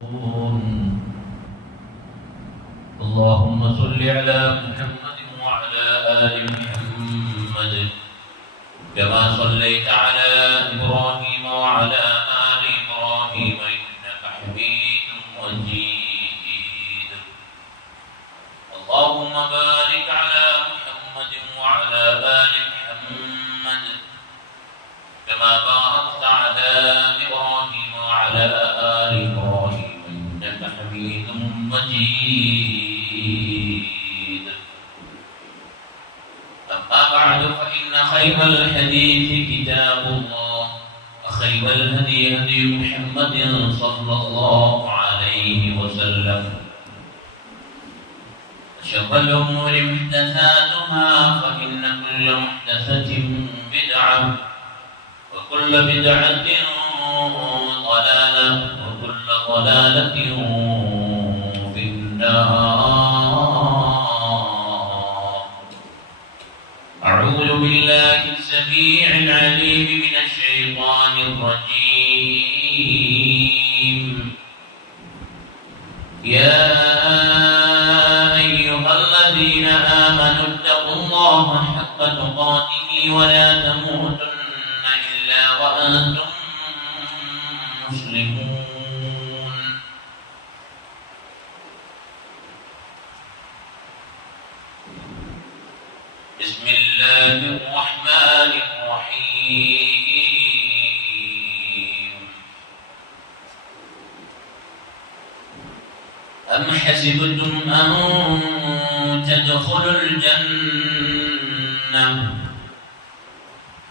اللهم صل على محمد وعلى آل محمد كما صليت على إبراهيم وعلى آل إبراهيم إنك حميد مجيد. اللهم بارك على محمد وعلى آل محمد كما باركت على إبراهيم وعلى آل إبراهيم إنك حميد مجيد. أما بعد فإن خير الحديث كتاب الله وخير الهدي هدي محمد صلى الله عليه وسلم وشر الأمور محدثاتها فإن كل محدثة بدعة وكل بدعة ضلالة وكل ضلالة في النار. أعوذ بالله السميع العليم من الشيطان الرجيم. يا أيها الذين آمنوا اتقوا الله حق تقاته ولا تموتن إلا وأنتم مسلمون. بسم الله الرحمن الرحيم. أم حسبتم أن تدخلوا الجنة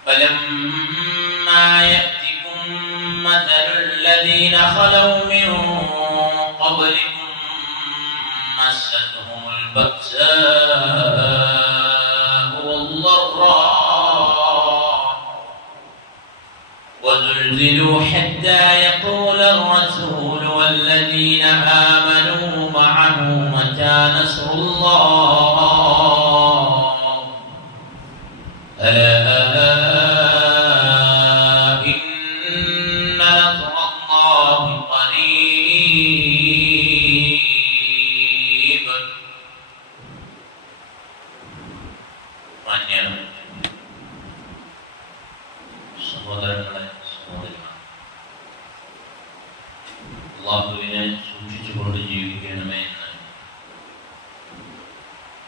فلما يأتكم مثل الذين خلوا من قبلكم مستهم البأساء والضراء وزلزلوا حتى يقول الرسول والذين آمنوا معه متى نصر الله ألا إن نصر الله قريب. സഹോദരങ്ങളെ സഹോദരിമാരെ, അല്ലാഹുവിനെ സൂക്ഷിച്ചുകൊണ്ട് ജീവിക്കണമേ എന്ന്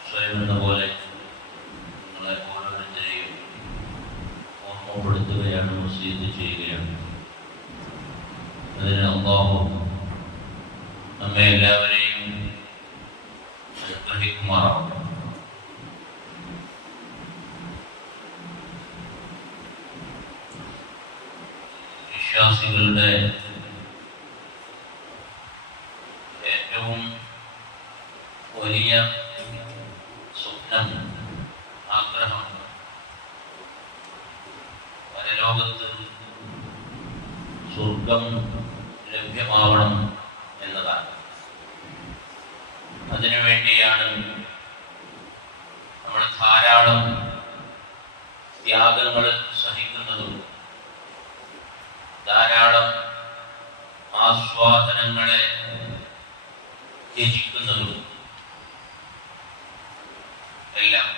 സ്വയം എന്ന പോലെ നിങ്ങളെ ഓരോരുത്തരെയും ഓർമ്മപ്പെടുത്തുകയാണ്, വസീയത്ത് ചെയ്യുകയാണ്. അതിന് അല്ലാഹു നമ്മെ എല്ലാവരെയും അനുഗ്രഹിക്കുമാറാവട്ടെ. വിശ്വാസികളുടെ ഏറ്റവും വലിയ സ്വപ്നം, ആഗ്രഹം പരലോകത്ത് സ്വർഗം ലഭ്യമാവണം എന്നതാണ്. അതിനുവേണ്ടിയാണ് നമ്മൾ ധാരാളം ത്യാഗങ്ങൾ സഹിക്കുന്നതും ധാരാളം ആസ്വാദനങ്ങളെ ത്യജിക്കുന്നതും എല്ലാം.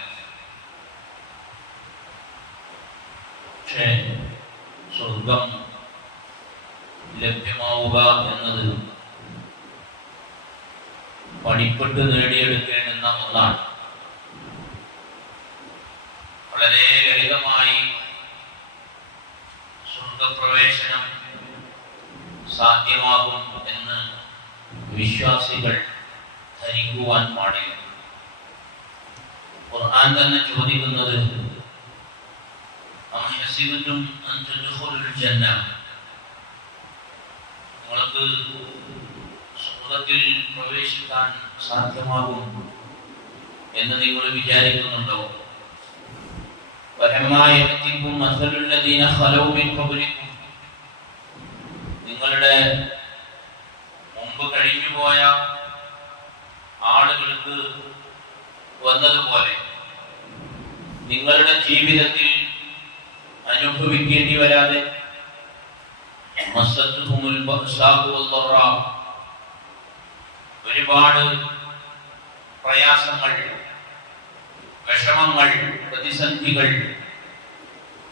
പക്ഷേ സ്വർഗം ലഭ്യമാവുക എന്നത് പണിപ്പെട്ട് നേടിയെടുക്കേണ്ടുന്ന ഒന്നാണ്. വളരെ ലളിതമായി സ്വർഗപ്രവേശനം സാധ്യമാകും എന്ന് വിശ്വാസികൾ ധരിക്കുവാൻ പാടില്ല. ഖുർആൻ തന്നെ ചോദിക്കുന്നത് അം ഹസിബതും അൻ തദ്ഖുലുൽ ജന്ന, നിങ്ങൾക്ക് സ്വർഗ്ഗത്തിൽ പ്രവേശിക്കാൻ സാധ്യമാകും എന്ന് നിങ്ങൾ വിചാരിക്കുന്നുണ്ടോ? വലമ്മാ യഅതികും മസലുൽ ലദീന ഖലൗ മിൻ ഖബ്ലികും, നിങ്ങളുടെ മുമ്പ് കഴിഞ്ഞുപോയ ആളുകൾക്ക് വന്നതുപോലെ നിങ്ങളുടെ ജീവിതത്തിൽ അനുഭവിക്കേണ്ടി വരാതെ ഒരുപാട് പ്രയാസങ്ങൾ, വിഷമങ്ങൾ, പ്രതിസന്ധികൾ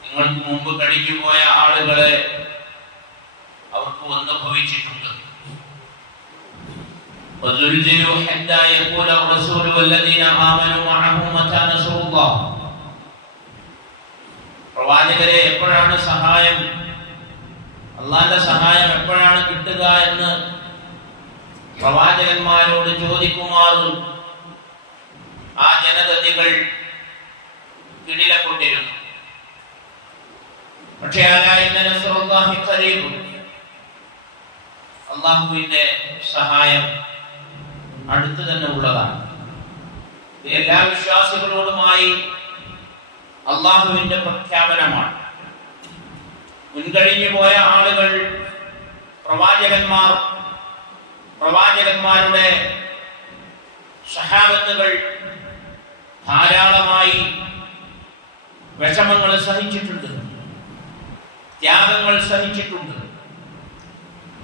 നിങ്ങൾക്ക് മുമ്പ് കഴിഞ്ഞുപോയ ആളുകളെ അവർക്ക് അനുഭവിച്ചിട്ടുണ്ട്. وزلزلوا حتى يقول الرسول والذين آمنوا معه متى نصر الله. പ്രവാചകരെ എപ്പോഴാണ് സഹായം, അള്ളാന്റെ സഹായം എപ്പോഴാണ് കിട്ടുക എന്ന് പ്രവാചകന്മാരോട് ചോദിക്കുമാർ ആ ജനതകൾ കിടിലപ്പെട്ടിരുന്നു. പക്ഷേ അള്ളാഹുവിന്റെ സഹായം അടുത്ത് തന്നെ ഉള്ളതാണ്. എല്ലാ വിശ്വാസികളോടുമായി അള്ളാഹുവിന്റെ പ്രഖ്യാപനമാണ്. മുൻകഴിഞ്ഞു പോയ ആളുകൾ, പ്രവാചകന്മാർ, പ്രവാചകന്മാരുടെ സഹാബത്തുകൾ ധാരാളമായി വിഷമങ്ങൾ സഹിച്ചിട്ടുണ്ട്, ത്യാഗങ്ങൾ സഹിച്ചിട്ടുണ്ട്.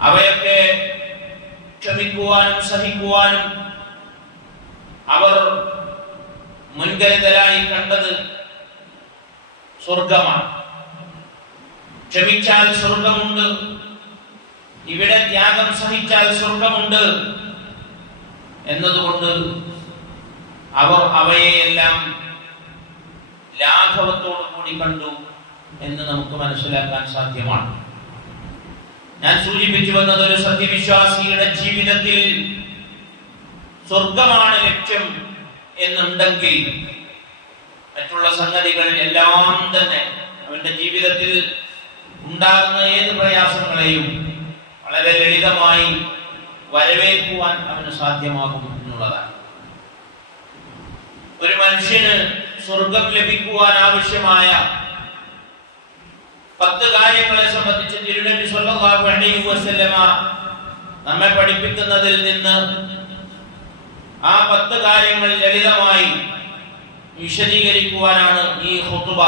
അവയൊക്കെ ക്ഷമിക്കുവാനും സഹിക്കുവാനും അവർ മുൻകരുതലായി കണ്ടത് സ്വർഗമാണ്. ക്ഷമിച്ചാൽ സ്വർഗമുണ്ട്, ഇവിടെ ത്യാഗം സഹിച്ചാൽ സ്വർഗമുണ്ട് എന്നതുകൊണ്ട് അവർ അവയെല്ലാം ലാഘവത്തോടു കൂടി കണ്ടു എന്ന് നമുക്ക് മനസ്സിലാക്കാൻ സാധ്യമാണ്. ഞാൻ സൂചിപ്പിച്ചു വന്നത്, ഒരു സത്യവിശ്വാസിയുടെ ജീവിതത്തിൽ സ്വർഗമാണ് ലക്ഷ്യം എന്നുണ്ടെങ്കിൽ മറ്റുള്ള സംഗതികൾ എല്ലാം തന്നെ അവന്റെ ജീവിതത്തിൽ ഉണ്ടാകുന്ന ഏത് പ്രയാസങ്ങളെയും വളരെ ലളിതമായി വരവേൽക്കുവാൻ അവന് സാധ്യമാകും എന്നുള്ളതാണ്. ഒരു മനുഷ്യന് സ്വർഗം ലഭിക്കുവാൻ ആവശ്യമായ 10 കാര്യങ്ങളെ സംബന്ധിച്ച് തിരുനബി സ്വല്ലല്ലാഹു അലൈഹി വസല്ലമ നമ്മെ പഠിപ്പിക്കുന്നതിൽ നിന്ന് ആ 10 കാര്യങ്ങൾ ലളിതമായി വിശദീകരിക്കുവാനാണ് ഈ ഖുതുബ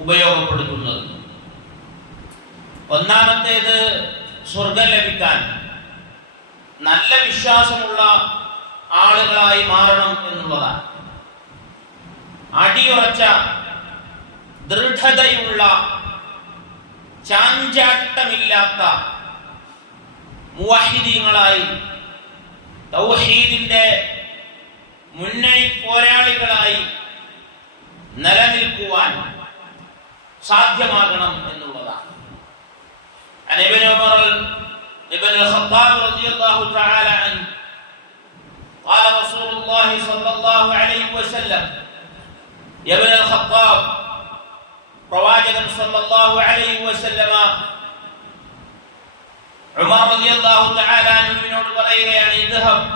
ഉപയോഗപ്പെടുത്തുന്നത്. ഒന്നാമത്തേത്, സ്വർഗം ലഭിക്കാൻ നല്ല വിശ്വാസമുള്ള ആളുകളായി മാറണം എന്നുള്ളതാണ്. അടിയുറച്ച ദൃഢതയുള്ള ചാഞ്ചാട്ടമില്ലാത്ത മുവഹിദീങ്ങളായി, തൗഹീദിന്റെ മുന്നണി പോരാളികളായി നിലനിൽക്കുവാൻ സാധ്യമാകണം എന്നുള്ളതാണ്. ابن عمر ابن الخطاب رضي الله تعالى عنه قال رسول الله صلى الله عليه وسلم يا ابن الخطاب പ്രവാചകൻ സല്ലല്ലാഹു അലൈഹി വസല്ലമ ഉമർ റളിയല്ലാഹു തആല അൻഹുവിനോട് പറയുകയാണ്, ഇദ്ഹബ്,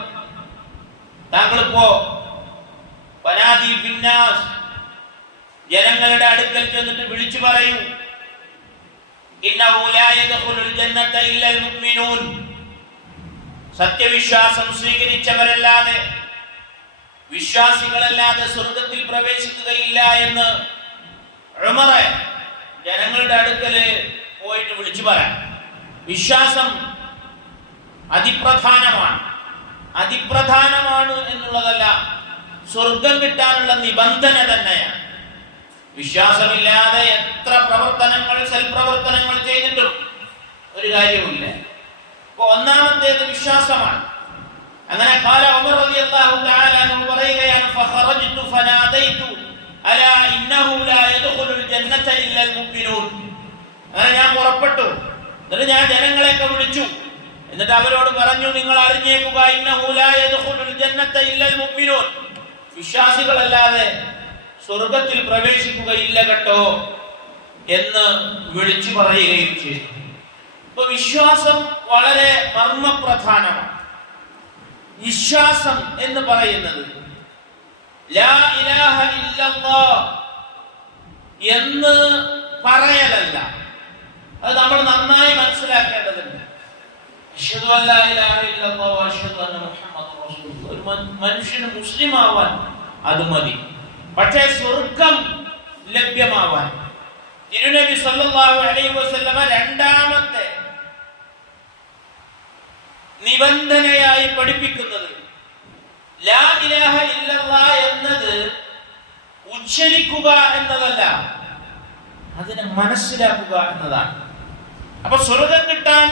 താങ്കളിപ്പോ വനാദി ഫിന്നാസ്, ജനങ്ങളുടെ അടുക്കൽ ചെന്നിട്ട് വിളിച്ചു പറയൂ, ഇന്നഹു ലാ യദ്ഖുലുൽ ജന്നത ഇല്ലൽ മുഅ്മിനൂൻ, സത്യവിശ്വാസം സ്വീകരിച്ചവരല്ലാതെ, വിശ്വാസികളല്ലാതെ സ്വർഗ്ഗത്തിൽ പ്രവേശിക്കുകയില്ല എന്ന് ഉമറെ ജനങ്ങളുടെ അടുക്കല് പോയിട്ട് വിളിച്ചു പറയാം. വിശ്വാസം അതിപ്രധാനമാണ് എന്നുള്ളതല്ല, സ്വർഗം കിട്ടാനുള്ള നിബന്ധന തന്നെയാണ്. വിശ്വാസമില്ലാതെ എത്ര പ്രവർത്തനങ്ങൾ, സൽപ്രവർത്തനങ്ങൾ ചെയ്തിട്ടും ഒരു കാര്യവുമില്ല. അപ്പൊ ഒന്നാമത്തേത് വിശ്വാസമാണ്. അങ്ങനെ ഖാല ഉമർ റളിയല്ലാഹു തആല അൻഹു പറയുകയാണ്, ഫഖറജ്തു ഫനാദൈതു അലാ ഇന്നഹു ലാ യദ്ഖുലുൽ ജന്നത ഇല്ലൽ മുഅ്മിനൂൻ. അങ്ങനെ ഞാൻ പുറപ്പെട്ടു, എന്നിട്ട് ഞാൻ ജനങ്ങളെയൊക്കെ വിളിച്ചു, എന്നിട്ട് അവരോട് പറഞ്ഞു, നിങ്ങൾ അറിഞ്ഞേക്കുക, ഇന്നഹു ലാ യദ്ഖുലുൽ ജന്നത ഇല്ലൽ മുഅ്മിനൂൻ, വിശ്വാസികളല്ലാതെ സ്വർഗ്ഗത്തിൽ പ്രവേശിക്കുകയില്ല കേട്ടോ എന്ന് വിളിച്ചു പറയുകയും ചെയ്തു. അപ്പൊ വിശ്വാസം വളരെ മർമ്മപ്രധാനമാണ്. വിശ്വാസം എന്ന് പറയുന്നത് ലാ ഇലാഹ ഇല്ലല്ലാഹ് എന്ന് പറയലല്ല, അത് നമ്മൾ നന്നായി മനസ്സിലാക്കേണ്ടതുണ്ട്. അശ്ഹദു അല്ലാ ഇലാഹ ഇല്ലല്ലാഹു വ അശ്ഹദു അന്ന മുഹമ്മദൻ റസൂലുള്ളാഹ്, ഒരു മനുഷ്യന് മുസ്ലിം ആവാൻ അത് മതി. പക്ഷേ സ്വർഗം ലഭ്യമാവാൻ തിരുനബി സല്ലല്ലാഹു അലൈഹി വസല്ലമ രണ്ടാമത്തെ നിബന്ധനയായി പഠിപ്പിക്കുന്നത്. ലാ ഇലാഹ ഇല്ലല്ലാഹ് എന്നത് ഉച്ചരിക്കുക എന്നതല്ല, അതിനെ മനസ്സിലാക്കുക എന്നതാണ്. അപ്പൊ സ്വർഗം കിട്ടാൻ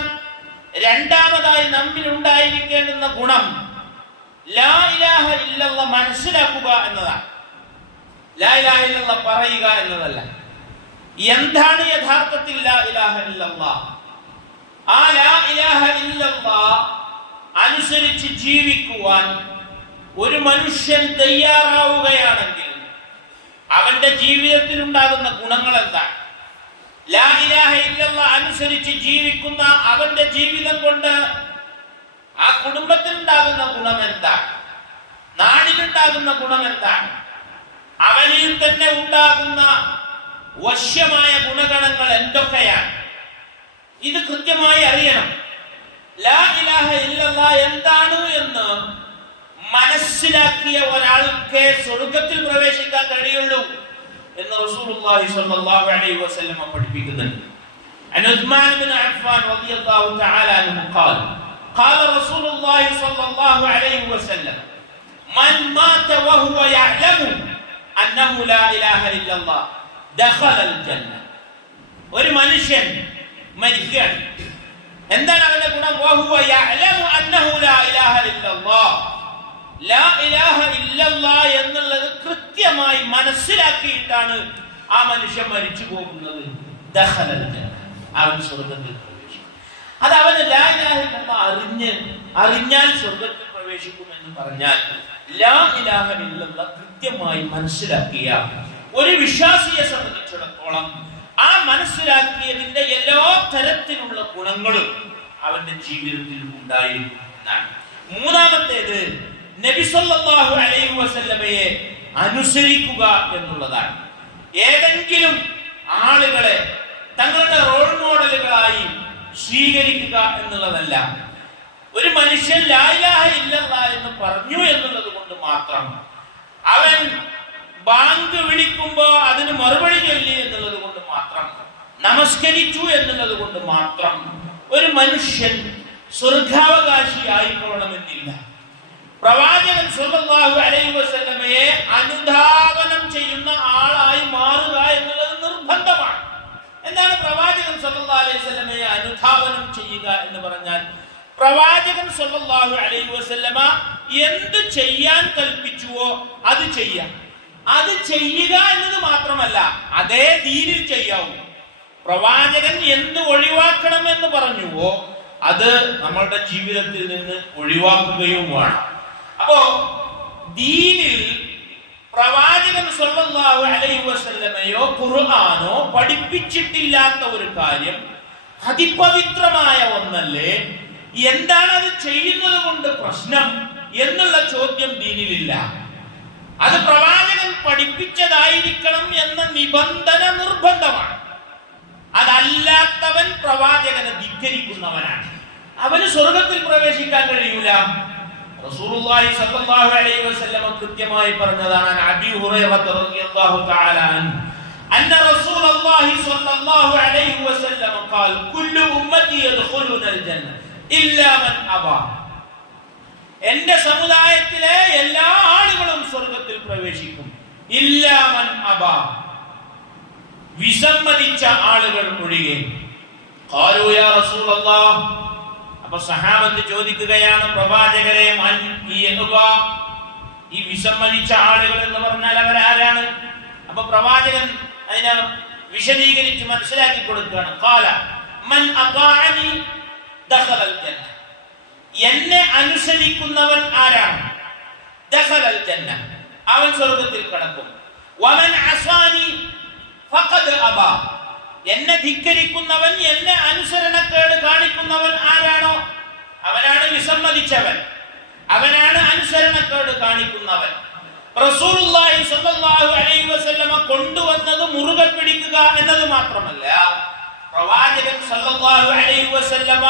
രണ്ടാമതായി നമ്മിൽ ഉണ്ടായിരിക്കേണ്ടുന്ന ഗുണം ലാ ഇലാഹ ഇല്ലല്ലാഹ് മനസ്സിലാക്കുക എന്നതാണ്. ലാ ഇലാഹ ഇല്ലല്ലാഹ് പറയുക എന്നതല്ല. എന്താണ് യഥാർത്ഥത്തിൽ ലാ ഇലാഹ ഇല്ലല്ലാഹ്? ആ ലാ ഇലാഹ ഇല്ലല്ലാഹ് അനുസരിച്ച് ജീവിക്കുവാൻ ഒരു മനുഷ്യൻ തയ്യാറാവുകയാണെങ്കിൽ അവന്റെ ജീവിതത്തിൽ ഉണ്ടാകുന്ന ഗുണങ്ങൾ എന്താണ്? ലാ ഇലാഹ ഇല്ലല്ലാഹ് അനുസരിച്ച് ജീവിക്കുന്ന അവന്റെ ജീവിതം കൊണ്ട് ആ കുടുംബത്തിൽ ഉണ്ടാകുന്ന ഗുണം എന്താണ്? നാടിനുണ്ടാകുന്ന ഗുണം എന്താണ്? അവനിൽ തന്നെ ഉണ്ടാകുന്ന വശ്യമായ ഗുണഗണങ്ങൾ എന്തൊക്കെയാണ്? ഇത് കൃത്യമായി അറിയണം. ലാ ഇലാഹ ഇല്ലല്ലാഹ് എന്താണ് എന്ന് മനസ്സിലാക്കിയ ഒരാൾക്ക് സ്വർഗത്തിൽ പ്രവേശിക്കാൻ കഴിയുള്ളൂ എന്ന് റസൂലുള്ളാഹി സ്വല്ലല്ലാഹു അലൈഹി വസല്ലം പഠിപ്പിക്കുന്നുണ്ട്. അൻ ഉസ്മാൻ ബിൻ അഫ്ഫാൻ റളിയല്ലാഹു തആല അൻഹു ഖാല ഖാല റസൂലുള്ളാഹി സ്വല്ലല്ലാഹു അലൈഹി വസല്ലം മൻ മാത വഹുവ യഅലമു അന്നഹു ലാ ഇലാഹ ഇല്ലല്ലാഹ് ദഖലൽ ജന്ന. ഒരു മനുഷ്യൻ മരിക്കുകയാണ്, എന്താണ് അവന്റെ ഗുണം? വഹുവ യഅലമു അന്നഹു ലാ ഇലാഹ ഇല്ലല്ലാഹ്, ലാ ഇലാഹ ഇല്ലല്ലാഹ് എന്നുള്ളത് കൃത്യമായി മനസ്സിലാക്കിയിട്ടാണ് ആ മനുഷ്യൻ മരിച്ചു പോകുന്നത്. ദഖലൽ ജന്ന, അവൻ സ്വർഗ്ഗത്തിൽ പ്രവേശിക്കും. അത് അവന് ലാ ഇലാഹ ഇല്ലല്ലാഹ് അറിഞ്ഞാൽ സ്വർഗ്ഗത്തിൽ പ്രവേശിക്കും എന്ന് പറഞ്ഞാൽ ലാ ഇലാഹ ഇല്ലല്ലാഹ് കൃത്യമായി മനസ്സിലാക്കിയ ഒരു വിശ്വാസിയെ സംബന്ധിച്ചിടത്തോളം ആ മനസ്സിലാക്കിയതിന്റെ എല്ലാ തരത്തിലുള്ള ഗുണങ്ങളും അവന്റെ ജീവിതത്തിൽ ഉണ്ടായിരിക്കും എന്നാണ്. മൂന്നാമത്തേത് നബി സല്ലല്ലാഹു അലൈഹി വസല്ലമയെ അനുസരിക്കുക എന്നുള്ളതാണ്. ഏതെങ്കിലും ആളുകളെ തങ്ങളുടെ റോൾ മോഡലുകളായി സ്വീകരിക്കുക എന്നുള്ളതല്ല. ഒരു മനുഷ്യൻ ലാ ഇലാഹ ഇല്ലല്ലാഹ് എന്ന് പറഞ്ഞു എന്നുള്ളത് കൊണ്ട് മാത്രം, അവൻ ബാങ്ക് വിളിക്കുമ്പോ അതിന് മറുപടി ചൊല്ലി എന്നുള്ളത് കൊണ്ട് മാത്രം, നമസ്കരിച്ചു എന്നുള്ളത് കൊണ്ട് മാത്രം ഒരു മനുഷ്യൻ സ്വർഗാവകാശി ആയിക്കൊള്ളണമെന്നില്ല. പ്രവാചകൻ സ്വല്ലല്ലാഹു അലൈഹി വസല്ലമയെ അനുധാവനം ചെയ്യുന്ന ആളായി മാറുക എന്നുള്ളത് നിർബന്ധമാണ്. എന്താണ് പ്രവാചകൻ സ്വല്ലല്ലാഹു അലൈഹി വസല്ലമയെ അനുധാവനം ചെയ്യുക എന്ന് പറഞ്ഞാൽ? പ്രവാചകൻ സ്വല്ലല്ലാഹു അലൈഹി വസല്ലമ എന്ത് ചെയ്യാൻ കൽപ്പിച്ചുവോ അത് ചെയ്യാം. അത് ചെയ്യുക എന്നത് മാത്രമല്ല, അതേ ദീനിൽ ചെയ്യാവൂ. പ്രവാചകൻ എന്ത് ഒഴിവാക്കണം എന്ന് പറഞ്ഞുവോ അത് നമ്മളുടെ ജീവിതത്തിൽ നിന്ന് ഒഴിവാക്കുകയും വേണം. അപ്പോ ദീനിൽ പ്രവാചകൻ സ്വല്ലല്ലാഹു അലൈഹി വസല്ലമയോ ഖുർആനോ പഠിപ്പിച്ചിട്ടില്ലാത്ത ഒരു കാര്യം അതിപവിത്രമായ ഒന്നല്ലേ, എന്താണ് അത് ചെയ്യുന്നത് കൊണ്ട് പ്രശ്നം എന്നുള്ള ചോദ്യം ദീനിലില്ല. അത് പ്രവാചകൻ പഠിപ്പിച്ചതായിരിക്കണം എന്ന നിബന്ധന നിർബന്ധമാണ്. അതല്ലാത്തവൻ പ്രവാചകനെ ധിക്കരിക്കുന്നവനാണ്, അവന് സ്വർഗത്തിൽ പ്രവേശിക്കാൻ കഴിയൂല. റസൂലുള്ളാഹി സ്വല്ലല്ലാഹു അലൈഹി വസല്ലം കൃത്യമായി പറഞ്ഞതാണ്. അബീ ഹുറൈറ റളിയല്ലാഹു തആല അൻഹു അന്ന റസൂലുള്ളാഹി സ്വല്ലല്ലാഹു അലൈഹി വസല്ലം ഖാൽ കുല്ലു ഉമ്മത്തി യദ്ഖുലൂനൽ ജന്ന ഇല്ലാ മൻ അബാ. എന്റെ സമുദായത്തിലെ എല്ലാ ആളുകളും സ്വർഗത്തിൽ പ്രവേശിക്കും, ഇല്ലാ മൻ അബാ, വിസമ്മതിച്ച ആളുകൾ ഒഴികെ. ഖാലൂ യാ റസൂലല്ലാഹ്, അപ്പൊ സഹാബത്ത് ചോദിക്കുകയാണ്, പ്രവാചകരെ, മൻ യഅബാ, ഈ വിസമ്മതിച്ച ആളുകൾ എന്ന് പറഞ്ഞാൽ അവരാരാണ്? അപ്പൊ പ്രവാചകൻ അതിനെ വിശദീകരിച്ച് മനസ്സിലാക്കി കൊടുക്കുകയാണ്. ഖാല മൻ അതാഅനി ദഖലൽ ജന്ന, എന്നെ അനുസരിക്കുന്നവൻ ആരാണ്? ദഖലൽ ജന്ന, അവൻ സ്വർഗ്ഗത്തിൽ കടക്കും. വമൻ അസാനി ഫഖദ് അബാ, എന്നെ ധിക്കരിക്കുന്നവൻ, എന്നെ അനുസരണക്കേട് കാണിക്കുന്നവൻ ആരാണോ അവനാണ് വിസമ്മതിച്ചവൻ, അവനാണ് അനുസരണക്കേട് കാണിക്കുന്നവൻ. റസൂലുള്ളാഹി സ്വല്ലല്ലാഹു അലൈഹി വസല്ലമ കൊണ്ടുവന്നത് മുറുകെ പിടിക്കുക എന്നത് മാത്രമല്ല, പ്രവാചകൻ സ്വല്ലല്ലാഹു അലൈഹി വസല്ലമ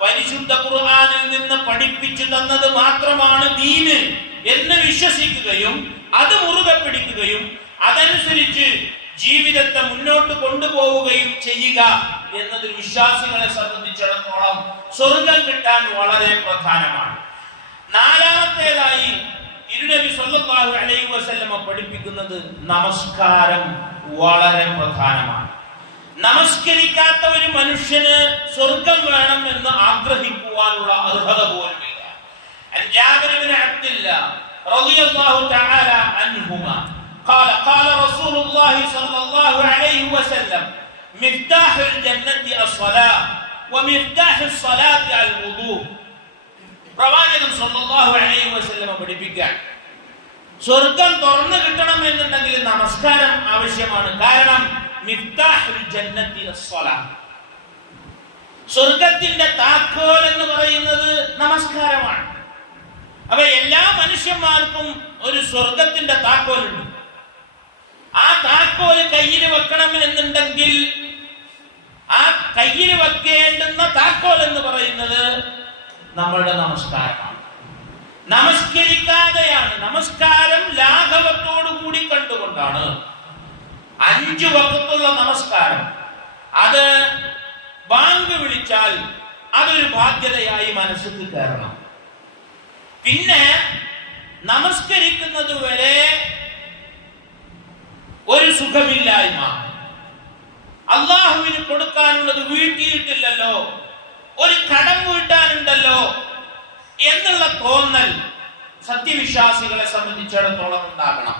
പരിശുദ്ധ ഖുർആനിൽ നിന്ന് പഠിപ്പിച്ചു തന്നത് മാത്രമാണ് ദീന് എന്ന് വിശ്വസിക്കുകയും അത് മുറുകെ പിടിക്കുകയും അതനുസരിച്ച് ജീവിതത്തെ മുന്നോട്ട് കൊണ്ടുപോവുകയും ചെയ്യുക എന്നത് വിശ്വാസികളെ സംബന്ധിച്ചിടത്തോളം സ്വർഗം കിട്ടാൻ വളരെ പ്രധാനമാണ്. നാലാമത്തേതായി തിരുനബി സല്ലല്ലാഹു അലൈഹി വസല്ലമ പഠിപ്പിക്കുന്നത് നമസ്കാരം വളരെ പ്രധാനമാണ്. നമസ്കരിക്കാത്ത ഒരു മനുഷ്യന് സ്വർഗം വേണം എന്ന് ആഗ്രഹിക്കുവാനുള്ള അർഹത പോലുമില്ല. ജാബിർ ഇബ്നു അബ്ദുല്ലാഹ് റളിയല്ലാഹു തആല അൻഹുമാ قال قال رسول الله صلى الله عليه وسلم مفتاح الجنة الصلاة ومفتاح الصلاة الوضوء. പ്രവാചകൻ സല്ലല്ലാഹു അലൈഹി വസല്ലം പഠിപ്പിക്കാൻ സ്വർഗം തുറന്നു കിട്ടണം എന്നുണ്ടെങ്കിൽ നമസ്കാരം ആവശ്യമാണ്. കാരണം മിഫ്താഹുൽ ജന്നത്തി അസ്സലാ, സ്വർഗത്തിന്റെ താക്കോൽ എന്ന് പറയുന്നത് നമസ്കാരമാണ്. അപ്പൊ എല്ലാ മനുഷ്യന്മാർക്കും ഒരു സ്വർഗത്തിന്റെ താക്കോലുണ്ട്. ആ താക്കോൽ കയ്യിൽ വെക്കണം എന്നുണ്ടെങ്കിൽ ആ കയ്യിൽ വെക്കേണ്ടുന്ന താക്കോൽ എന്ന് പറയുന്നത് നമ്മളുടെ നമസ്കാരമാണ്. നമസ്കരിക്കാതെയാണ്, നമസ്കാരം ലാഘവത്തോടു കൂടി കണ്ടുകൊണ്ടാണ് 5 വഖത്തുള്ള നമസ്കാരം അത് ബാങ്ക് വിളിച്ചാൽ അതൊരു ബാധ്യതയായി മനസ്സിൽ കയറണം. പിന്നെ നമസ്കരിക്കുന്നത് വരെ ഒരു സുഖമില്ലായ്മ, അള്ളാഹുവിന് കൊടുക്കാനുള്ളത് വീട്ടിയിട്ടില്ലല്ലോ, ഒരു കടം വീട്ടാനുണ്ടല്ലോ എന്നുള്ള തോന്നൽ സത്യവിശ്വാസികളെ സംബന്ധിച്ചിടത്തോളം ഉണ്ടാകണം.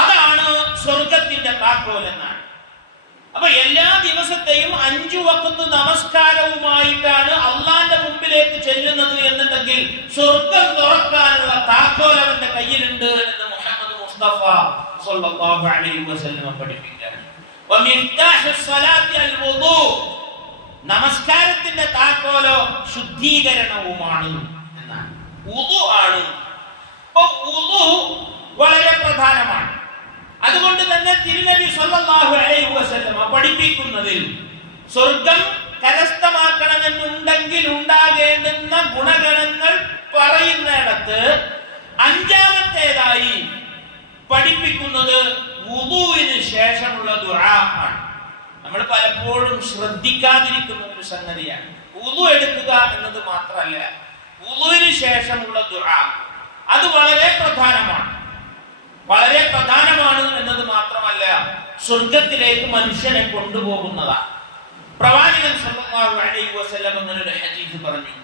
അതാണ് സ്വർഗത്തിന്റെ താക്കോൽ എന്നാണ്. അപ്പൊ എല്ലാ ദിവസത്തെയും 5 വഖത്ത് നമസ്കാരവുമായിട്ടാണ് അള്ളാന്റെ മുമ്പിലേക്ക് ചെല്ലുന്നത് എന്നുണ്ടെങ്കിൽ സ്വർഗം തുറക്കാനുള്ള താക്കോൽ അവന്റെ കയ്യിലുണ്ട് എന്ന് മുഹമ്മദ് മുസ്തഫ സല്ലല്ലാഹു അലൈഹി വസല്ലം പഠിപ്പിക്കുകയാണ്. വമിഫ്താഹുസ് സ്വലാത്തി അൽ വുദൂ, നമസ്കാരത്തിന്റെ താക്കോലോ ശുദ്ധീകരണവുമാണ് എന്നാണ്. വുദൂ ആണ്. അപ്പൊ വുദൂ വളരെ പ്രധാനമാണ്. അതുകൊണ്ട് തന്നെ തിരുനബി സല്ലല്ലാഹു അലൈഹി വസല്ലം പഠിപ്പിക്കുന്നതിൽ സ്വർഗം കരസ്ഥമാക്കണമെന്നുണ്ടെങ്കിൽ ഉണ്ടാകേണ്ടുന്ന ഗുണഗണങ്ങൾ പറയുന്നിടത്ത് 5-ാമത്തേതായി പഠിപ്പിക്കുന്നത് വുദൂഇന് ശേഷമുള്ള ദുആ ആണ്. നമ്മൾ പലപ്പോഴും ശ്രദ്ധിക്കാതിരിക്കുന്ന ഒരു സംഗതിയാണ്. വുദൂ എടുക്കുക എന്നത് മാത്രമല്ല, വുദൂഇന് ശേഷമുള്ള ദുആ അത് വളരെ പ്രധാനമാണ്. വളരെ പ്രധാനമാണ് എന്നത് മാത്രമല്ല, സ്വർഗത്തിലേക്ക് മനുഷ്യനെ കൊണ്ടുപോകുന്നതാണ്. പ്രവാചകൻ സല്ലല്ലാഹു അലൈഹി വസല്ലം എന്നൊരു ഹദീസ് പറഞ്ഞു,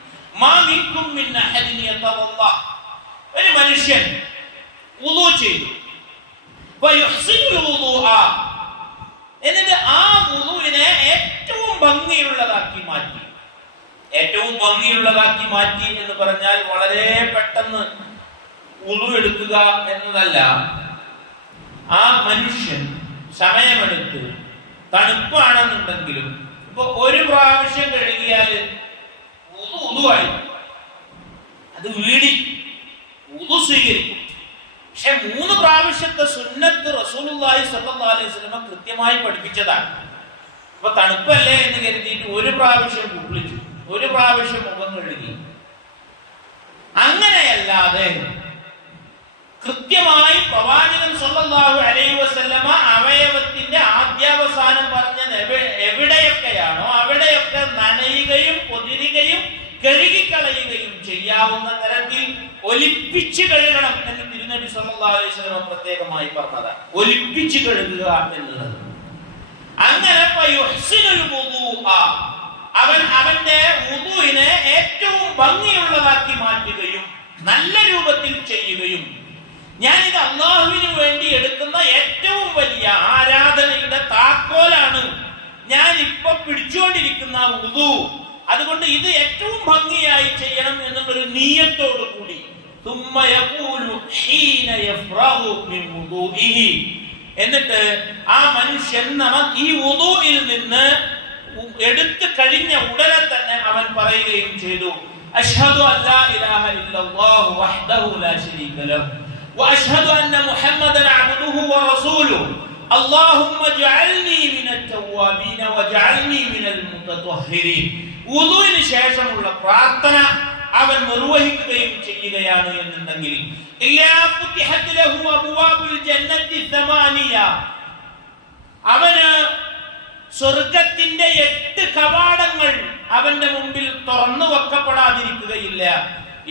മാ മിൻകും മിൻ അഹദിൻ യതവല്ലാ, ഒരു മനുഷ്യൻ വുദൂ ചെയ്തു, വയുഹ്സിനുൽ വുദൂഅ, എന്നിട്ട് ആ വുദൂഇനെ ഏറ്റവും ഭംഗിയുള്ളതാക്കി മാറ്റി. ഏറ്റവും ഭംഗിയുള്ളതാക്കി മാറ്റി എന്ന് പറഞ്ഞാൽ വളരെ പെട്ടെന്ന് വുദൂ എടുക്കുക എന്നതല്ല. ആ മനുഷ്യൻ സമയമെടുത്ത്, തണുപ്പാണെന്നുണ്ടെങ്കിലും ഇപ്പൊ ഒരു പ്രാവശ്യം കഴുകിയാൽ വുദൂആയി, അത് വീടി വുദൂ സ്വീകരിക്കും. പക്ഷെ 3 പ്രാവശ്യത്തെ സുന്നത്ത് റസൂലുള്ളാഹി സ്വല്ലല്ലാഹു അലൈഹി വസല്ലം കൃത്യമായി പഠിപ്പിച്ചതാണ്. അപ്പൊ തണുപ്പല്ലേ എന്ന് കരുതിയിട്ട് ഒരു പ്രാവശ്യം കുളിച്ചു, ഒരു പ്രാവശ്യം മുഖം കഴുകി, അങ്ങനെയല്ലാതെ കൃത്യമായി പ്രവാചകൻ സല്ലല്ലാഹു അലൈഹി വസല്ലമ അവയവത്തിന്റെ ആദ്യാവസാനം പറഞ്ഞത് എവിടെയൊക്കെയാണോ അവിടെയൊക്കെ നനയുകയും പൊതിരുകയും കഴുകിക്കളയുകയും ചെയ്യാവുന്ന തരത്തിൽ ഒലിപ്പിച്ച് കഴുകണം എന്ന് തിരുനബി സല്ലല്ലാഹു അലൈഹി വസല്ലം പ്രത്യേകമായി പറഞ്ഞതാണ്. ഒലിപ്പിച്ച് കഴുകുക എന്നുള്ളത്. അങ്ങനെ അവൻ അവന്റെ വുദൂഇനെ ഏറ്റവും ഭംഗിയുള്ളതാക്കി മാറ്റുകയും നല്ല രൂപത്തിൽ ചെയ്യുകയും, ഞാനിത് അള്ളാഹുവിന് വേണ്ടി എടുക്കുന്ന ഏറ്റവും വലിയ ആരാധനയുടെ താക്കോലാണ് ഞാൻ ഇപ്പൊ പിടിച്ചുകൊണ്ടിരിക്കുന്ന വുദൂ, അതുകൊണ്ട് ഇത് ഏറ്റവും ഭംഗിയായി ചെയ്യണം എന്നുള്ളൊരു നിയ്യത്തോടു കൂടി എന്നിട്ട് ആ മനുഷ്യൻ ഈ വുദൂഇൽ നിന്ന് എടുത്തു കഴിഞ്ഞ ഉടനെ തന്നെ അവൻ പറയുകയും ചെയ്തു, അശ്ഹദു അല്ലാ ഇലാഹ ഇല്ലല്ലാഹു വഹ്ദഹു ലാ ശരീക ലഹു വഅശ്ഹദു അന്ന മുഹമ്മദൻ അബ്ദുഹു വറസൂലുഹു اللهم اجعلني من التوابين واجعلني من المتطهرين. വുദൂഇന് ശേഷമുള്ള പ്രാർത്ഥന അവൻ നിർവഹിക്കുകയും ചെയ്യുകയാണ് എന്നുണ്ടെങ്കിൽ അവന് സ്വർഗത്തിന്റെ 8 കവാടങ്ങൾ അവന്റെ മുമ്പിൽ തുറന്നു വെക്കപ്പെടാതിരിക്കുകയില്ല.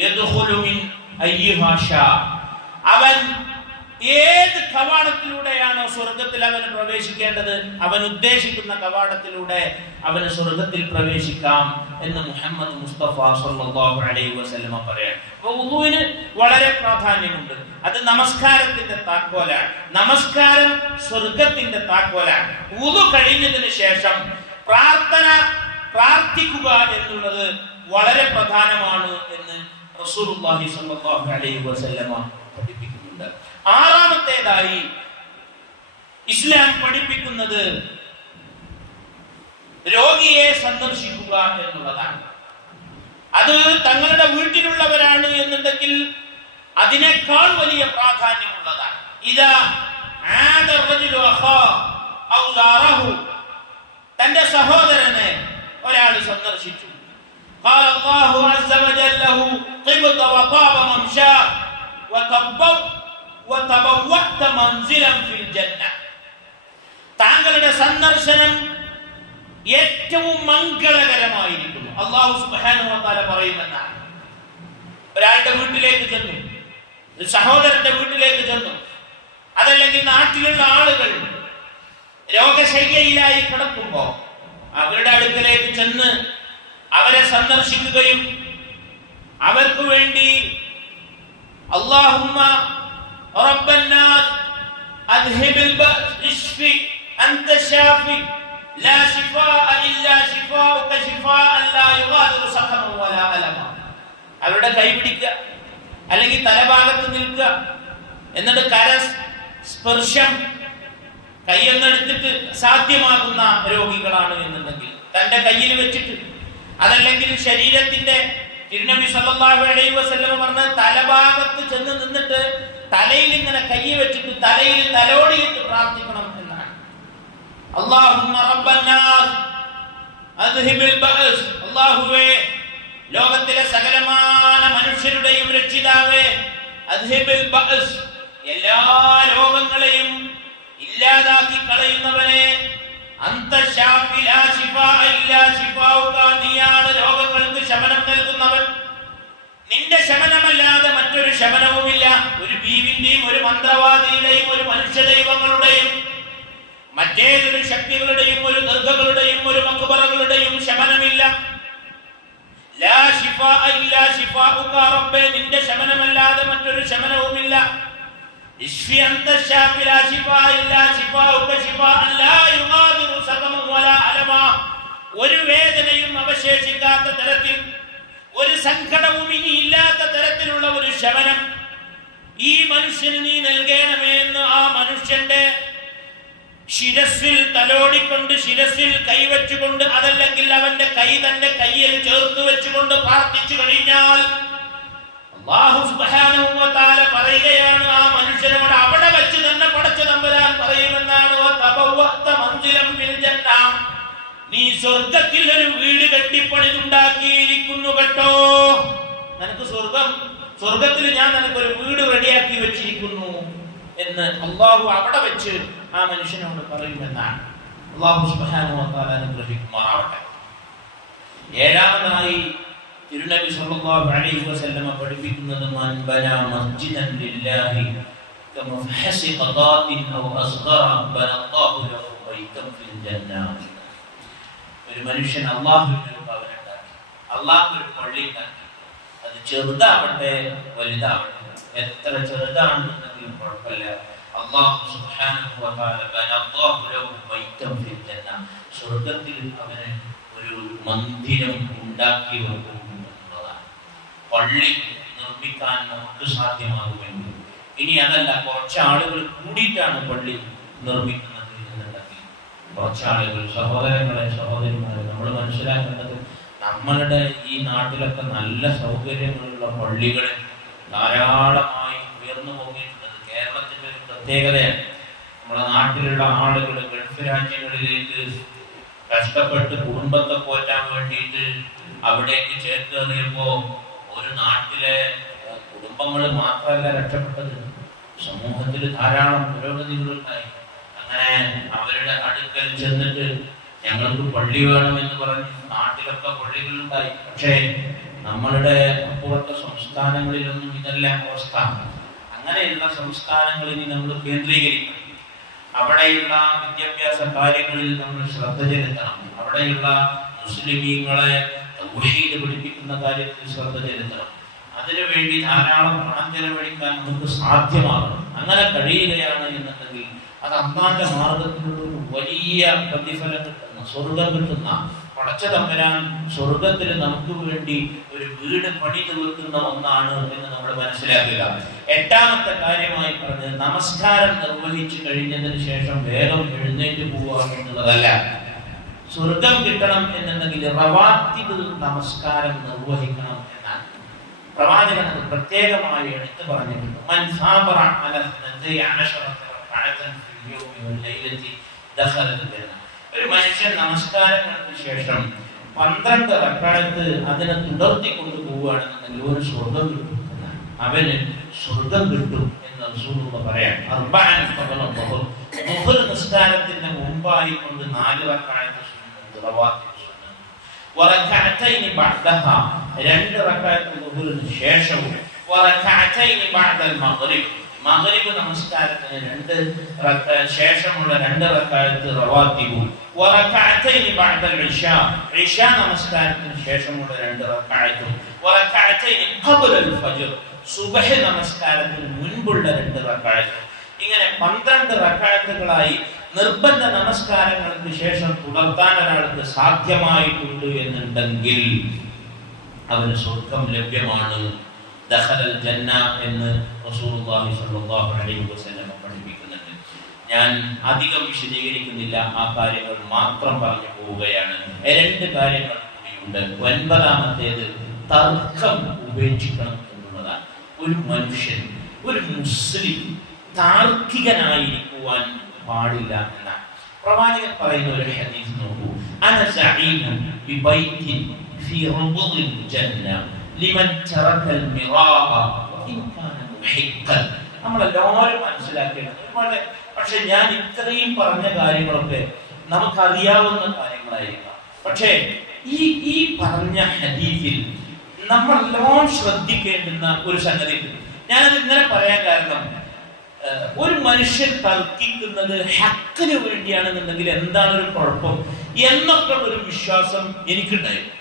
യദ്ഖുലു മിൻ അയ്യിഹാ ശാ. അവൻ ഏത് കവാടത്തിലൂടെയാണോ സ്വർഗത്തിൽ അവന് പ്രവേശിക്കേണ്ടത്, അവൻ ഉദ്ദേശിക്കുന്ന കവാടത്തിലൂടെ അവന് സ്വർഗത്തിൽ പ്രവേശിക്കാം എന്ന് മുഹമ്മദ് മുസ്തഫ സല്ലല്ലാഹു അലൈഹി വസല്ലം പറയാൻ. അപ്പോൾ വുദൂഇന് വളരെ പ്രാധാന്യമുണ്ട്. അത് നമസ്കാരത്തിന്റെ താക്കോലാണ്. നമസ്കാരം സ്വർഗത്തിന്റെ താക്കോലാണ്. വുദു കഴിഞ്ഞതിന് ശേഷം പ്രാർത്ഥിക്കുക എന്നുള്ളത് വളരെ പ്രധാനമാണ് എന്ന് റസൂലുള്ളാഹി സ്വല്ലല്ലാഹു അലൈഹി വസല്ലം പഠിപ്പിക്കുന്നുണ്ട്. ആറാമത്തേതായി ഇസ്ലാം പഠിപ്പിക്കുന്നത് രോഗിയെ സന്ദർശിക്കുക എന്നുള്ളതാണ്. അത് തങ്ങളുടെ വീട്ടിലുള്ളവരാണ് എന്നുണ്ടെങ്കിൽ അതിനേക്കാൾ വലിയ പ്രാധാന്യമുള്ളതാണ്. ഇദാ ആദ റജുലു അഖാ ഔ ദാറഹു, തന്റെ സഹോദരനെ ഒരാൾ സന്ദർശിച്ചു. ഖാല അല്ലാഹു അസ്സ വജല്ലഹു ഖിബ്ത വതാബ മംശാ വതബവ്വഅത മൻസിലൻ ഫിൽ ജന്ന. താങ്കളുടെ സന്ദർശനം ഏറ്റവും മംഗളകരമായിരിക്കുന്നു അല്ലാഹു സുബ്ഹാനഹു വ തആല പറയുമെന്നാണ്. ഒരാളുടെ വീട്ടിലേക്ക് ചെന്നു, ഒരു സഹോദരന്റെ വീട്ടിലേക്ക് ചെന്നു, അതല്ലെങ്കിൽ നാട്ടിലുള്ള ആളുകൾ രോഗശയ്യയിലായി കിടക്കുമ്പോൾ അവരുടെ അടുക്കലേക്ക് ചെന്ന് അവരെ സന്ദർശിക്കുകയും അവർക്ക് വേണ്ടി അല്ലാഹുമ്മ റബ്ബന്നാസ് അദ്ഹിബിൽ ബഅസ് ഇശ്ഫി അൻത ശാഫി ലാ ശിഫാഅ ഇല്ലാ ശിഫാഉക ശിഫാഅൻ ലാ യുഗാദിറു സഖമൻ വലാ അലമ. അവരുടെ കൈ പിടിക്കുക, അല്ലെങ്കിൽ തലഭാഗത്ത് നിൽക്കുക, എന്നിട്ട് കരസ്പർശം കൈയൊന്നെടുത്തിട്ട് സാധ്യമാകുന്ന രോഗികളാണ് എന്നുണ്ടെങ്കിൽ തന്റെ കയ്യിൽ വെച്ചിട്ട്, അതല്ലെങ്കിൽ ശരീരത്തിന്റെ തിരുനബി സല്ലല്ലാഹു അലൈഹി വസല്ലം പറഞ്ഞ തലഭാഗത്ത് ചെന്ന് നിന്നിട്ട് തലയിൽ ഇങ്ങനെ കൈ വെച്ചിട്ട് തലയിൽ തലോടിയിട്ട് പ്രാർത്ഥിക്കണം എന്നാണ്. അല്ലാഹുമ്മ റബ്ബന്നാസ് അദ്ഹിബിൽ ബഅസ്, അല്ലാഹുവേ ലോകത്തിലെ സകലമാന മനുഷ്യരുടെയും രക്ഷിതാവേ, അദ്ഹിബിൽ ബഅസ് എല്ലാ രോഗങ്ങളെയും ഇല്ലാതാക്കി കളയുന്നവനെ, അന്ത ശാഫി ലാ ശിഫാഅ ഇല്ലാ ശിഫാഉക, നീയാണ് രോഗങ്ങൾക്ക് ശമനം നൽകുന്നവൻ, നിന്റെ ശമനമല്ലാതെ മറ്റൊരു ശമനവുമില്ല. ഒരു ബീവിന്റെയും ഒരു മന്ത്രവാദിയുടെയും ഒരു മനുഷ്യദൈവങ്ങളുടെയും മറ്റേതൊരു ശക്തികളുടെയും ഒരു ദർഗകളുടെയും ഒരു മഖ്ബറകളുടെയും ശമനമില്ല. ലാ ശിഫാഅ ഇല്ലാ ശിഫാഉക, റബ്ബേ നിന്റെ ശമനമല്ലാതെ മറ്റൊരു ശമനവുമില്ല. ഇശ്ഫി അൻത ശാഫി ലാ ശിഫാഅ ഇല്ലാ ശിഫാഉക ശിഫാഅൻ ലാ യുഗാദിറു സഖമൻ വലാ അലമ, ഒരു വേദനയും അവശേഷിക്കാത്ത തരത്തിൽ, ഒരു സങ്കടവും ഇനി ഇല്ലാത്ത തരത്തിലുള്ള ഒരു ശമനം ഈ മനുഷ്യന് നീ നൽകണമേ എന്ന് ആ മനുഷ്യന്റെ ശിരസിൽ തലോടിക്കൊണ്ട്, ശിരസിൽ കൈവച്ചുകൊണ്ട്, അതല്ലെങ്കിൽ അവന്റെ കൈ തന്റെ കയ്യിൽ ചേർത്ത് വെച്ചുകൊണ്ട് പ്രാർത്ഥിച്ചു കഴിഞ്ഞാൽ അല്ലാഹു സുബ്ഹാനഹു വ തആല പറയുകയാണ് ആ മനുഷ്യനോട് അവിടെ വെച്ച് തന്നെ പടച്ച തമ്പുരാൻ പറയുമെന്നാണ്, വതബവ്വഅത മൻസിലൻ ഫിൽ ജന്ന, നീ സ്വർഗ്ഗത്തിൽ ഒരു വീട് കെട്ടിപ്പണിതുണ്ടാക്കിയിരിക്കുന്നു കേട്ടോ. നിനക്ക് സ്വർഗ്ഗത്തിൽ ഞാൻ നിനക്കൊരു വീട് റെഡിയാക്കി വെച്ചിരിക്കുന്നു എന്ന് അല്ലാഹു അവിടെ വെച്ച് ആ മനുഷ്യനോട് പറയുമെന്നാണ്. അല്ലാഹു സുബ്ഹാനഹു വ തആല അനുഗ്രഹിക്കുമാറാവട്ടെ. ഏഴാമതായി തിരുനബി സല്ലല്ലാഹു അലൈഹി വസല്ലം പഠിപ്പിക്കുന്നത് മൻ ബനാ മസ്ജിദൻ ലില്ലാഹി കമഫഹസി ഖദാത്തിൻ ഔ അസ്ഗറ ബനല്ലാഹു ലഹു ബൈതൻ ഫിൽ ജന്ന. ഒരു മനുഷ്യൻ അല്ലാഹുവിന്റെ ഒരു ഭവനം ഉണ്ടാക്കി, അല്ലാഹു ഒരു പള്ളി ഉണ്ടാക്കി, അത് ചെറുതാവട്ടെ വലുതാവട്ടെ, എത്ര ചെറുതാണെന്നുണ്ടെങ്കിലും കുഴപ്പമില്ല, അല്ലാഹു സുബ്ഹാനഹു വ തആല ബനല്ലാഹു ലഹു ബൈതൻ ഫിൽ ജന്ന, സ്വർഗ്ഗത്തിൽ അവന് ഒരു മന്ദിരം ഉണ്ടാക്കി വെക്കും. പള്ളി നിർമ്മിക്കാൻ നമുക്ക് സാധ്യമാകുമെങ്കിൽ, ഇനി അതല്ല കുറച്ച് ആളുകൾ കൂടിയിട്ടാണ് പള്ളി നിർമ്മിക്കുന്നത് എന്നുണ്ടെങ്കിൽ, കുറച്ചാളുകൾ, സഹോദരങ്ങളെ സഹോദരിമാരെ, നമ്മൾ മനസ്സിലാക്കേണ്ടത് നമ്മളുടെ ഈ നാട്ടിലൊക്കെ നല്ല സൗകര്യങ്ങളുള്ള പള്ളികൾ ധാരാളമായി ഉയർന്നു പോകിയിട്ടുള്ളത് കേരളത്തിന്റെ ഒരു പ്രത്യേകതയാണ്. നമ്മുടെ നാട്ടിലുള്ള ആളുകൾ ഗൾഫ് രാജ്യങ്ങളിലേക്ക് കഷ്ടപ്പെട്ട് കുടുംബത്തെ പോറ്റാൻ വേണ്ടിയിട്ട് അവിടേക്ക് ചേർക്കേറിയപ്പോ ഒരു നാട്ടിലെ കുടുംബങ്ങൾ മാത്രമല്ല രക്ഷപ്പെട്ടത്, സമൂഹത്തിൽ ധാരാളം പുരോഗതികളുണ്ടായി. അങ്ങനെ അവരുടെ അടുക്കൽ ചെന്നിട്ട് ഞങ്ങൾക്ക് പള്ളി വേണമെന്ന് പറഞ്ഞ് നാട്ടിലൊക്കെ പള്ളികളുണ്ടായി. പക്ഷേ നമ്മളുടെ അപ്പുറത്തെ സംസ്ഥാനങ്ങളിലൊന്നും ഇതല്ല അവസ്ഥ. അങ്ങനെയുള്ള സംസ്ഥാനങ്ങളിൽ നമ്മൾ കേന്ദ്രീകരിക്കണം. അവിടെയുള്ള വിദ്യാഭ്യാസ കാര്യങ്ങളിൽ നമ്മൾ ശ്രദ്ധ ചെലുത്തണം. അവിടെയുള്ള മുസ്ലിമീങ്ങളെ തൗഹീദ് പഠിപ്പിക്കുന്ന കാര്യത്തിൽ ശ്രദ്ധ ചെലുത്തണം. അതിനുവേണ്ടി ധാരാളം പണം ചെലവഴിക്കാൻ നമുക്ക് സാധ്യമാകണം. അങ്ങനെ കഴിയുകയാണ് എന്നുണ്ടെങ്കിൽ അത് അള്ളാന്റെ മാർഗത്തിലുള്ള ഒരു വലിയ പ്രതിഫലം കിട്ടുന്ന, സ്വർഗം കിട്ടുന്ന, പടച്ച തമ്പുരാൻ സ്വർഗത്തിൽ നമുക്ക് വേണ്ടി ഒരു വീട് പണി തീർക്കുന്ന ഒന്നാണ് എന്ന് നമ്മൾ മനസ്സിലാക്കുക. എട്ടാമത്തെ കാര്യമായി പറഞ്ഞത് നമസ്കാരം നിർവഹിച്ചു കഴിഞ്ഞതിന് ശേഷം വേഗം എഴുന്നേറ്റ് പോവുക എന്നുള്ളതല്ല. സ്വർഗം കിട്ടണം എന്നുണ്ടെങ്കിൽ റവാത്തിബ് നമസ്കാരം നിർവഹിക്കണം എന്നാണ് പ്രവാചകൻ അത് പ്രത്യേകമായി എടുത്തു പറഞ്ഞിട്ടുണ്ട്. ഒരു മനുഷ്യൻ നമസ്കാരങ്ങൾക്ക് ശേഷം 12 റക്അത്ത് അതിനെ തുടർത്തി കൊണ്ടുപോവുകയാണെന്നുണ്ടെങ്കിൽ ഒരു സ്വർഗം കിട്ടും എന്നാണ്. അവന് സ്വർഗം കിട്ടും എന്ന് റസൂലുള്ളാഹി പറയാൻ. നിസ്കാരത്തിന്റെ മുമ്പായി കൊണ്ട് 4 റക്അത്ത് وركعتين بعدها 2 റക്അത്ത് ളുഹറിന് ശേഷവും وركعتين بعد المغرب മഗ്രിബ് നമസ്കാരത്തിന് 2 റക്അത്ത് ശേഷമുള്ള 2 റക്അത്ത് റവാത്തിബും وركعتين بعد العشاء ഇശാ നമസ്കാരത്തിന് ശേഷമുള്ള 2 റക്അത്തും وركعتين قبل الفجر സുബ്ഹ് നമസ്കാരത്തിന് മുൻപുള്ള 2 റക്അത്തും. ഇങ്ങനെ 12 റക്അത്തുകളായി നിർബന്ധ നമസ്കാരങ്ങൾക്ക് ശേഷം പുലർത്താൻ ഒരാൾക്ക് സാധ്യമായിട്ടുണ്ട് എന്നുണ്ടെങ്കിൽ അവന് സ്വർഗം ലഭ്യമാണ്. ദഖലൽ ജന്ന എന്ന് റസൂലുള്ളാഹി സ്വല്ലല്ലാഹു അലൈഹി വസല്ലം പഠിപ്പിക്കുന്നുണ്ട്. ഞാൻ അധികം വിശദീകരിക്കുന്നില്ല, ആ കാര്യങ്ങൾ മാത്രം പറഞ്ഞു പോവുകയാണ്. 2 കാര്യങ്ങൾ കൂടിയുണ്ട്. 9ാമത്തേത് തർക്കം ഉപേക്ഷിക്കണം എന്നുള്ളതാണ്. ഒരു മനുഷ്യൻ, ഒരു മുസ്ലിം താർക്കികനായിരിക്കുവാൻ പാടില്ല എന്നാണ് പ്രവാചകൻ പറയുന്ന ഒരു ഹദീസ് നോക്കൂ. അന സഈദുൻ ബിബൈത്തിൻ ഫീ റബദിൽ ജന്ന ലിമൻ തറകൽ മിറാഅ വഇൻ കാന മുഹിഖൻ. നമ്മളെല്ലാവരും മനസ്സിലാക്കേണ്ടത് ഒരുപാട്, പക്ഷെ ഞാൻ ഇത്രയും പറഞ്ഞ കാര്യങ്ങളൊക്കെ നമുക്കറിയാവുന്ന കാര്യങ്ങളായിരിക്കാം. പക്ഷേ ഈ പറഞ്ഞ ഹദീസിൽ നമ്മളെല്ലാം ശ്രദ്ധിക്കേണ്ടുന്ന ഒരു സംഗതി. ഞാനത് ഇങ്ങനെ പറയാൻ കാരണം, ഒരു മനുഷ്യൻ തർക്കിക്കുന്നത് ഹക്കിന് വേണ്ടിയാണെന്നുണ്ടെങ്കിൽ എന്താണ് ഒരു കുഴപ്പം എന്നൊക്കെ ഒരു വിശ്വാസം എനിക്കുണ്ടായിരുന്നു.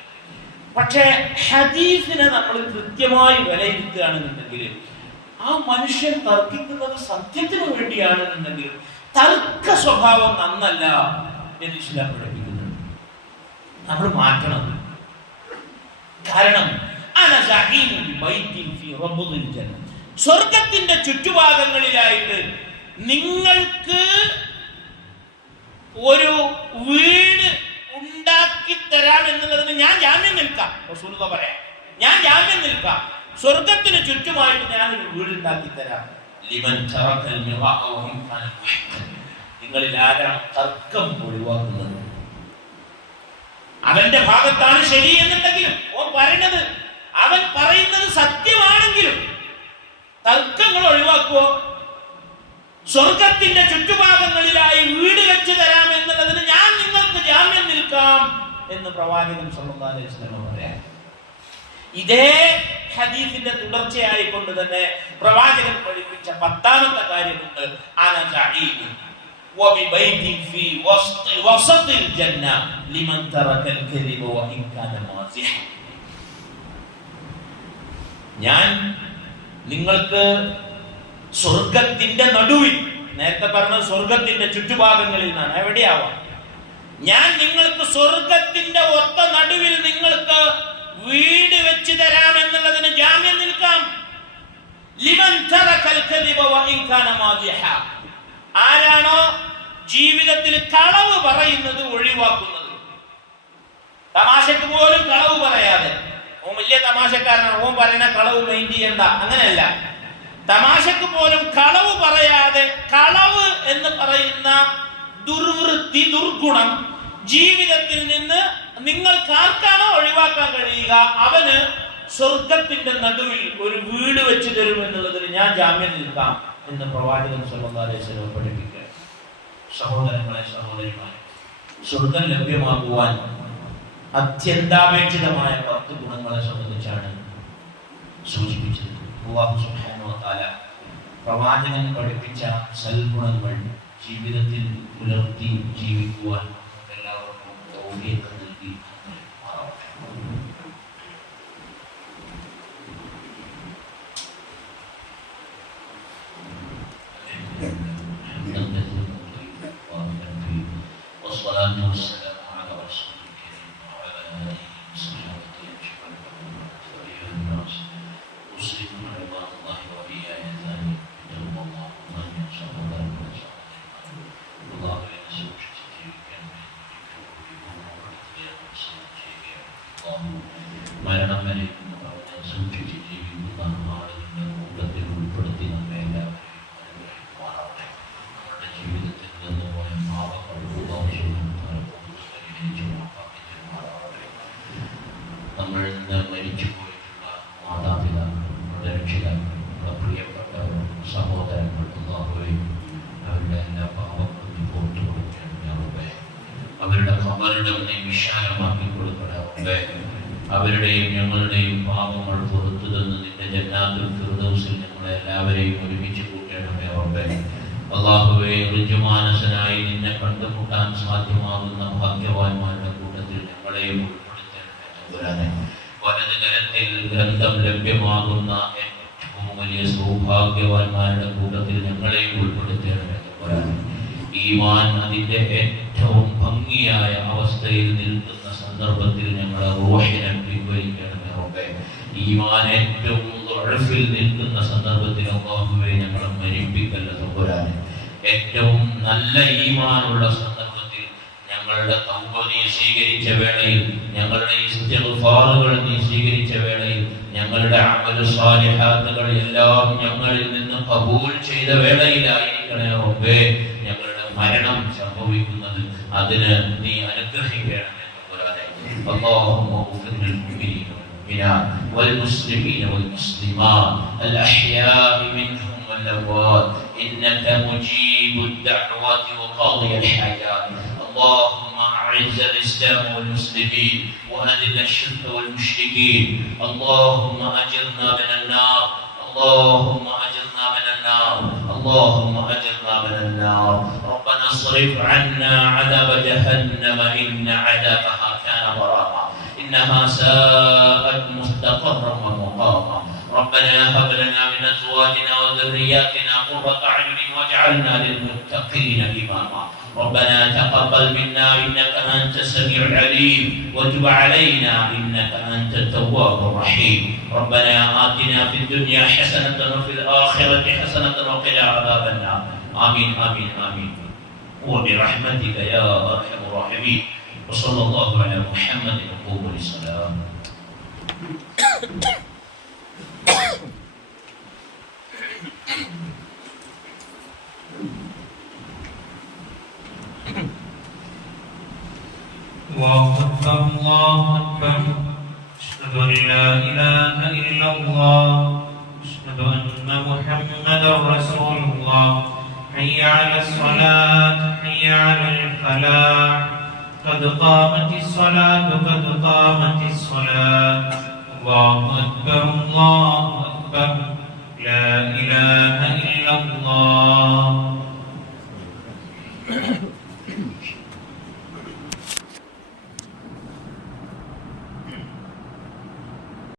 പക്ഷേ ഹദീസിനെ നമ്മൾ കൃത്യമായി വിലയിരുത്തുകയാണെന്നുണ്ടെങ്കിൽ ആ മനുഷ്യൻ തർക്കിക്കുന്നത് സത്യത്തിന് വേണ്ടിയാണെന്നുണ്ടെങ്കിൽ തർക്ക സ്വഭാവം നന്നല്ല എന്ന് ഇസ്ലാം പഠിപ്പിക്കുന്നുണ്ട്. നമ്മൾ മാറ്റണം. കാരണം സ്വർഗത്തിന്റെ ചുറ്റുഭാഗങ്ങളിലായിട്ട് നിങ്ങൾക്ക് ഒരു വീട് ഉണ്ടാക്കി തരാം എന്നുള്ളതിന് ഞാൻ ജാമ്യം നിൽക്കാം. റസൂലുള്ളാഹി പറയാം, ഞാൻ ജാമ്യം നിൽക്കാം. സ്വർഗത്തിന് ചുറ്റുമായിട്ട് ഞാൻ ഒരു വീട് ഉണ്ടാക്കി തരാം. നിങ്ങളിൽ ആരാണ് തർക്കം ഒഴിവാക്കുന്നത്? അവന്റെ ഭാഗത്താണ് ശരി എന്നുണ്ടെങ്കിലും അവൻ പറയുന്നത് സത്യമാണെങ്കിലും തർക്കങ്ങൾ ഒഴിവാക്കുവോ? സ്വർഗത്തിന്റെ ചുറ്റുഭാഗങ്ങളിലായി വീട് വെച്ച് തരാം എന്നുള്ളതിന് ഞാൻ നിങ്ങൾക്ക് ജാമ്യം നിൽക്കാം എന്ന് പ്രവാചകൻ സല്ലല്ലാഹു അലൈഹി വസല്ലം പറയാം. ഇതേ ഹദീസിന്റെ തുടർച്ചയായി കൊണ്ട് തന്നെ പ്രവാചകൻ പഠിപ്പിച്ച 10ാമത്തെ കാര്യമുണ്ട്. അന സഈദ് വബിബൈതി ഫീ വസത്തിൽ ജന്ന ലിമൻ തറകൽ കദിബ വഇൻ കാന മാസിഹ. ഞാൻ നിങ്ങൾക്ക് സ്വർഗത്തിന്റെ നടുവിൽ, നേരത്തെ പറഞ്ഞ സ്വർഗത്തിന്റെ ചുറ്റുഭാഗങ്ങളിൽ നിന്നാണ്, എവിടെയാവാം, ഞാൻ നിങ്ങൾക്ക് സ്വർഗത്തിന്റെ ഒത്ത നടുവിൽ നിങ്ങൾക്ക് വീട് വെച്ച് തരാം എന്നുള്ളതിന് ജാമ്യം നിൽക്കാം. ലിമൻ തറകൽ കദിബ വഇൻ കാന മാസിഹ. ആരാണോ ജീവിതത്തിൽ കളവ് പറയുന്നത് ഒഴിവാക്കുന്നത്, തമാശക്ക് പോലും കളവ് പറയാതെ, ഓൻ വലിയ തമാശക്കാരനാണ്, ഓൻ പറയുന്ന കളവ് മൈൻഡ് ചെയ്യണ്ട, അങ്ങനെയല്ല, തമാശക്ക് പോലും കളവ് പറയാതെ, കളവ് എന്ന് പറയുന്ന ദുർവൃത്തി, ദുർഗുണം ജീവിതത്തിൽ നിന്ന് നിങ്ങൾക്ക് ആർക്കാണോ ഒഴിവാക്കാൻ കഴിയുക, അവന് സ്വർഗത്തിന്റെ നടുവിൽ ഒരു വീട് വെച്ച് തരും എന്നുള്ളതിന് ഞാൻ ജാമ്യം നിൽക്കാം എന്ന് പ്രവാചകൻ സല്ലല്ലാഹു അലൈഹി വസല്ലം പഠിപ്പിക്കുക. സഹോദരങ്ങളെ, സഹോദരിമാരെ, സ്വർഗം ലഭ്യമാകുവാൻ അത്യന്താപേക്ഷിതമായ 10 ഗുണങ്ങളെ സംബന്ധിച്ചാണ് സൂചിപ്പിച്ചത്. അല്ലാഹു സുബ്ഹാനഹു വ തആല പ്രവാചകൻ പഠിപ്പിച്ച സൽഗുണങ്ങൾ ജീവിതത്തിൽ പുലർത്തി ജീവിക്കുവാൻ എല്ലാവർക്കും തൗഫീഖ് നൽകി മരണം വരെ സൂക്ഷിച്ച് ജീവിക്കുന്ന ആളുകളുടെ കൂട്ടത്തിൽ ഉൾപ്പെടുത്തി നമ്മെ എല്ലാവരെയും അനുഗ്രഹിക്കുമാറാവട്ടെ. നമ്മുടെ ജീവിതത്തിൽ നിന്ന് പോയ പാപങ്ങൾ പരിഹരിച്ചു മാറാവട്ടെ. നമ്മൾ ഇന്ന് മരിച്ചു പോയിട്ടുള്ള മാതാപിതാക്കൾ, നമ്മുടെ രക്ഷിതാക്കൾ, നമ്മുടെ പ്രിയപ്പെട്ടവർ, സഹോദരങ്ങൾ, അവരുടെ എല്ലാ പാപങ്ങളും പുറത്തു കൊടുക്കണമേ. അവരുടെ ഖബറുടെ വിശാലമാക്കി കൊടുക്കണമേ. അവരുടെയും ഞങ്ങളുടെയും പാപങ്ങൾ പുറത്തു തന്ന് നിന്റെ ജന്നാത്തുൽ ഫിർദൗസിൽ ഞങ്ങളെ എല്ലാവരെയും ഒരുമിച്ച് കൂട്ടണമേ റബ്ബേ. അല്ലാഹുവേ, ഋജുമാനസനായി നിന്നെ കണ്ടുമുട്ടാൻ സാധ്യമാകുന്ന ഭാഗ്യവാന്മാരുടെ കൂട്ടത്തിൽ ഞങ്ങളെയും ഉൾപ്പെടുത്തണമേ തമ്പുരാനെ. വലത് കരത്തിൽ ഗ്രന്ഥം ലഭ്യമാകുന്ന ഏറ്റവും വലിയ സൗഭാഗ്യവാന്മാരുടെ കൂട്ടത്തിൽ ഞങ്ങളെയും ഉൾപ്പെടുത്തണമേ തമ്പുരാനെ. ഈമാൻ അതിന്റെ ഏറ്റവും ഭംഗിയായ അവസ്ഥയിൽ നിൽക്കുന്ന സന്ദർഭത്തിൽ ഞങ്ങളെ റൂഹിനെ പിൻവലിക്കണമേ റബ്ബേ. ഈമാൻ ഏറ്റവും ദുഅഫിൽ നിൽക്കുന്ന സന്ദർഭത്തിൽ അല്ലാഹുവേ ഞങ്ങളെ മരിപ്പിക്കല്ല തമ്പുരാനെ. ഏറ്റവും നല്ല ഈമാനുള്ള സന്ദർഭത്തിൽ ഞങ്ങളുടെ തൗബ നീ സ്വീകരിച്ച വേളയിൽ, ഞങ്ങളുടെ ഇസ്തിഗ്ഫാറുകൾ നീ സ്വീകരിച്ച വേളയിൽ, ഞങ്ങളുടെ അമലു സാലിഹാത്തുകൾ എല്ലാം ഞങ്ങളിൽ നിന്ന് ഖബൂൽ ചെയ്ത വേളയിലായിരിക്കണേ റബ്ബേ ഞങ്ങളുടെ മരണം സംഭവിക്കുന്നത്. അതിന് നീ അനുഗ്രഹിക്കണമേ. اللهم اغفر للمؤمنين والمؤمنات والمسلمين والمسلمات الأحياء منهم والأموات إنك مجيب الدعوات وقاضي الحاجات. اللهم أعز الإسلام والمسلمين وأذل الشرك والمشركين. اللهم أجرنا من النار. اللهم أجرنا من النار. اللهم أجرنا من النار. ربنا اصرف عنا عذاب جهنم إن عذابها كان غراما إنها ساءت مستقرا ومقاما. ربنا هب لنا من أزواجنا وذرياتنا قرة أعين واجعلنا للمتقين إماما. ربنا تقبل منا إنك أنت السميع العليم وتب علينا إنك أنت التواب الرحيم. ربنا آتنا في الدنيا حسنة وفي الآخرة حسنة وقنا عذاب النار. آمين آمين آمين. وبرحمتك يا أرحم الراحمين. وصلى الله على محمد وقوموا للصلاة. الله أكبر الله أكبر. أشهد أن لا إله إلا الله. أشهد أن محمدا رسول الله. حي على الصلاة حي على الفلاح. قد قامت الصلاة قد قامت الصلاة. الله أكبر الله أكبر. لا إله إلا الله.